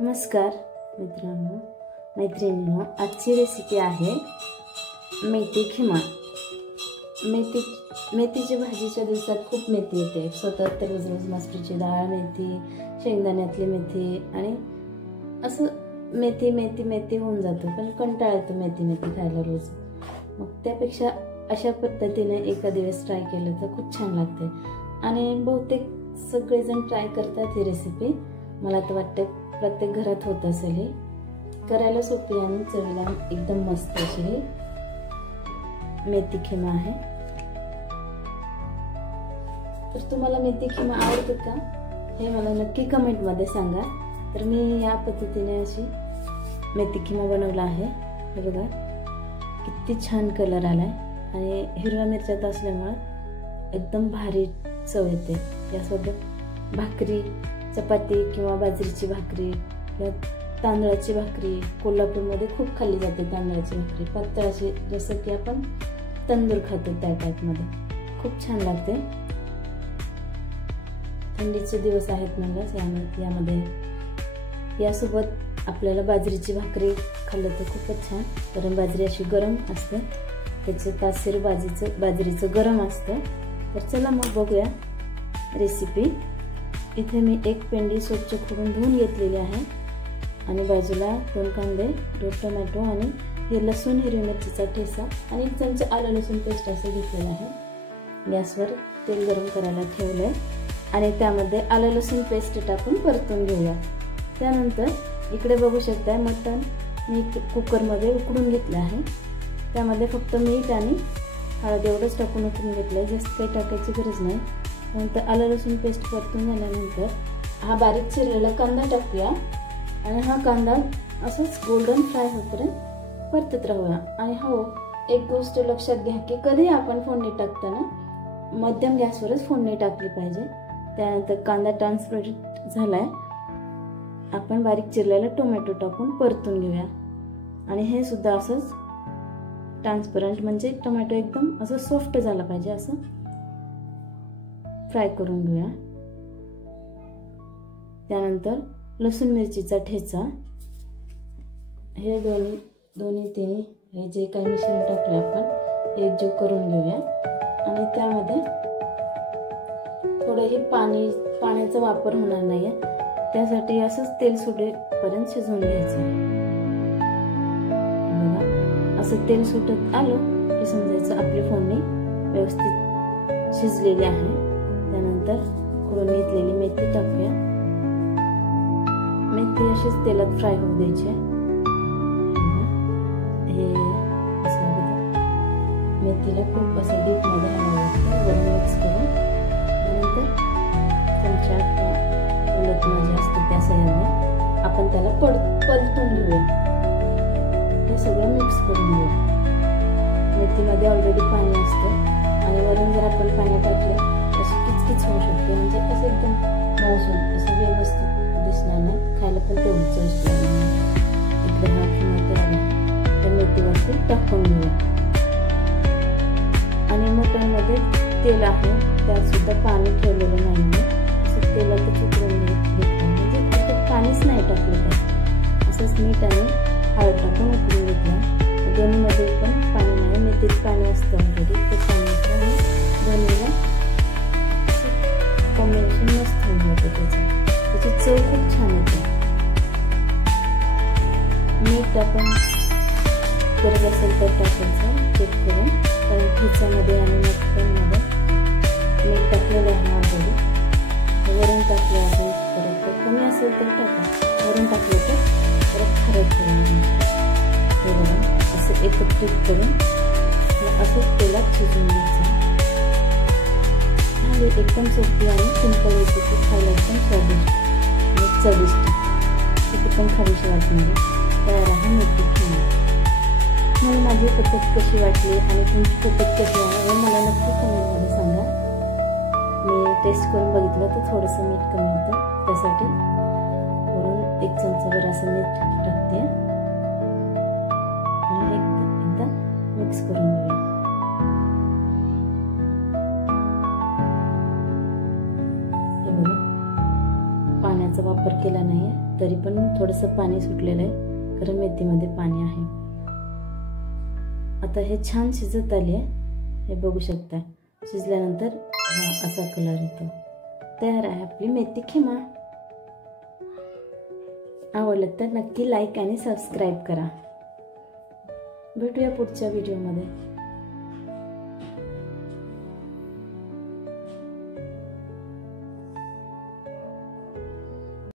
नमस्कार मित्रांनो मैत्रिणींनो, आजची रेसिपी आहे मेथी खिमा। मेथीची भाजीच्या दिवसात खूप मेथी येते। सतत रोज मस्तीची डाळ, मेथी, शेंगदाण्यातली मेथी आणि असं मेथी मेथी मेथी होऊन जातं, पण कंटाळा येतो मेथी मेथी खायला रोज। मग त्यापेक्षा अशा पद्धतीने एका दिवस ट्राय केलं तर खूप छान लागते आणि बहुतेक सगळेजण ट्राय करतात ही रेसिपी। मला तर वाटतं प्रत्येक घरात होत असेल। ही करायला सोपी आणि चवीला एकदम मस्त अशी ही मेथी खिमा आहे। तर तुम्हाला मेथी खिमा आवडते का हे मला नक्की कमेंट मध्ये सांगा। तर मी या पद्धतीने अशी मेथी खिमा बनवला आहे। हे बघा किती छान कलर आलाय आणि हिरव्या मिरच्यात असल्यामुळे एकदम भारी चव येते। यासोबत भाकरी, चपाती किंवा बाजरीची भाकरी या तांदळाची भाकरी कोल्हापूरमध्ये खूप खाल्ली जाते। तांदळाची भाकरी पातळ अशी, जसं की आपण तंदूर खातो त्या टाईपमध्ये खूप छान लागते। थंडीचे दिवस आहेत म्हणजे यामध्ये यासोबत आपल्याला बाजरीची भाकरी खाल्लं तर खूपच छान, कारण बाजरी अशी गरम असते, त्याचे तासीर बाजरीचं गरम असतं। तर चला मग बघूया रेसिपी। इथे मी एक पेंडी स्वच्छ करून धुवून घेतलेली आहे आणि बाजूला 2 कांदे, 2 टोमॅटो आणि हे लसूण, हिरवी मिरचीचा ठेचा आणि 1 चमचा आलं लसूण पेस्ट असं घेतलेलं आहे। गॅसवर तेल गरम करायला ठेवलंय आणि त्यामध्ये आलं लसूण पेस्ट टाकून परतून घेऊया। त्यानंतर इकडे बघू शकताय मटण मी कुकरमध्ये उकडून घेतलं आहे। त्यामध्ये फक्त मीठ आणि हळद एवढंच टाकून उकडून घेतलंय, जास्त काही टाकायची गरज नाही। नंतर आलं लसूण पेस्ट परतून झाल्यानंतर हा बारीक चिरलेला कांदा टाकूया आणि हा कांदा असंच गोल्डन फ्राय होईपर्यंत परतत राहूया। आणि हो, एक गोष्ट लक्षात घ्या की कधी आपण फोडणी टाकताना मध्यम गॅसवरच फोडणी टाकली पाहिजे। त्यानंतर कांदा ट्रान्सपरंट झालाय, आपण बारीक चिरलेला टोमॅटो टाकून परतून घेऊया आणि हे सुद्धा असंच ट्रान्सपरंट, म्हणजे टोमॅटो एकदम असं सॉफ्ट झाला पाहिजे, असं फ्राय करून घेऊया। त्यानंतर लसूण मिरचीचा ठेचा, हे दोन्ही तिन्ही हे जे काही मिश्रण टाकले आपण एकजीव करून घेऊया आणि त्यामध्ये थोडं हे पाण्याचा वापर होणार नाहीये, त्यासाठी असंच तेल सुटेपर्यंत शिजवून घ्यायचं। बघा असं तेल सुटत आलं की समजायचं आपली फोडणी व्यवस्थित शिजलेली आहे। त्यानंतर खोडून घेतलेली मेथी टाकूया। मेथी अशीच तेलात फ्राय होऊ द्यायची। हे असं मेथीला खूप असं डीप मध्ये हलवायचं, वरून मिक्स करून नंतर चमचा किंवा उलटणं जे असतं त्या साह्याने आपण त्याला परतून घेऊया। हे सगळं मिक्स करून घेऊया। मेथीमध्ये ऑलरेडी पाणी असतं आणि वरून जर आपण पाणी टाकले किचकिच होऊ शकते, म्हणजे असं एकदम मऊसूत असं व्यवस्थित दिसणार नाही, खायला पण तेवढं चविष्ट लागणार। इकडे हा खिमा तयार आहे, त्या मेथीवरती टाकून घेऊया। आणि मटणमध्ये तेल आहे, त्यात सुद्धा पाणी ठेवलेलं नाही, असं तेलातच उकळून घेतलं, म्हणजे त्याच्यात पाणीच नाही टाकलं तर असंच मीठ आणि हळद टाकून उकळून घेतलं। दोन्हीमध्ये पण पाणी नाही, मेथीत पाणी असतं ऑलरेडी, ते पाणी दोन्हीला कॉम्बिनेशन मस्त होऊन जातं, त्याची चव खूप छान येते। मीठ आपण गरज असेल तर टाकायचं चेक करून, कारण ठेच्यामध्ये आणि मटणमध्ये मीठ टाकलेलं आहे ऑलरेडी। वरून टाकलं असेल परत तर कमी असेल तर टाका, वरून टाकलं तर परत खारट करून हे बघा असं एकत्रित करून असं तेलात शिजवून घ्यायचं। एकदम सोपी आणि सिंपल रेसिपी, खायला एकदम स्वादिष्ट आणि चविष्ट, किती पण खावीशी वाटणारी तयार आहे मेथी खिमा। मला माझी पद्धत कशी वाटली आणि तुमची पद्धत कशी आहे हे मला नक्की कमेंटमध्ये सांगा। मी टेस्ट करून बघितलं तर थोडंसं मीठ कमी होतं, त्यासाठी वरून 1 चमचाभर असं मीठ टाकते आणि एकदा मिक्स करून घेऊया। पाण्याचा वापर केला नाही, नाहीये, तरी पण थोडंसं पाणी सुटलेलं आहे कारण मेथीमध्ये पाणी आहे. आता हे छान शिजत आली आहे, हे बघू शकता. शिजल्यानंतर हा असा कलर येतो. तयार आहे आपली मेथी खिमा. आवडलं तर नक्की लाईक आणि सबस्क्राईब करा. भेटूया पुढच्या व्हिडिओमध्ये.